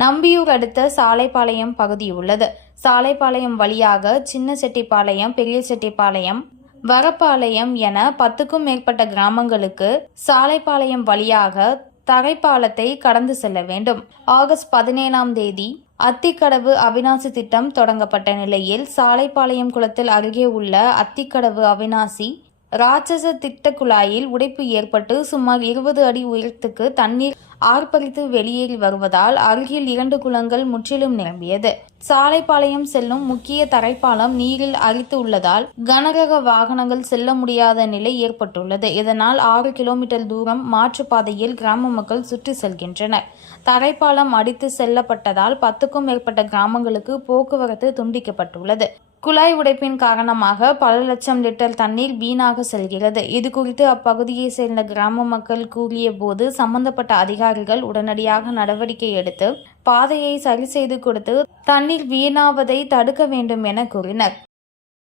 நம்பியூர் அடுத்த சாலைப்பாளையம் பகுதி உள்ளது. சாலைப்பாளையம் வழியாக சின்ன செட்டிப்பாளையம் பெரிய செட்டிப்பாளையம் வரப்பாளையம் என பத்துக்கும் மேற்பட்ட கிராமங்களுக்கு சாலைப்பாளையம் வழியாக தரைப்பாலத்தை கடந்து செல்ல வேண்டும். ஆகஸ்ட் பதினேழாம் தேதி அத்திக்கடவு அவிநாசி திட்டம் தொடங்கப்பட்ட நிலையில் சாலைப்பாளையம் குளத்தில் அருகே உள்ள அத்திக்கடவு அவிநாசி ராட்சச திட்ட குழாயில் உடைப்பு ஏற்பட்டு சுமார் இருபது அடி உயரத்துக்கு தண்ணீர் ஆர்ப்பரித்து வெளியேறி வருவதால் அருகில் இரண்டு குளங்கள் முற்றிலும் நிரம்பியது. சாலைப்பாளையம் செல்லும் முக்கிய தரைப்பாலம் நீரில் அரித்து உள்ளதால் கனரக வாகனங்கள் செல்ல முடியாத நிலை ஏற்பட்டுள்ளது. இதனால் ஆறு கிலோமீட்டர் தூரம் மாற்றுப்பாதையில் கிராம மக்கள் சுற்றி செல்கின்றனர். தரைப்பாலம் அடித்து செல்லப்பட்டதால் பத்துக்கும் மேற்பட்ட கிராமங்களுக்கு போக்குவரத்து துண்டிக்கப்பட்டுள்ளது. குழாய் உடைப்பின் காரணமாக பல லட்சம் லிட்டர் தண்ணீர் வீணாக செல்கிறது. இது குறித்து அப்பகுதியை சேர்ந்த கிராம மக்கள் கூறிய போது சம்பந்தப்பட்ட அதிகாரிகள் உடனடியாக நடவடிக்கை எடுத்து பாதையை சரி செய்து கொடுத்து தண்ணீர் வீணாவதை தடுக்க வேண்டும் என கூறினர்.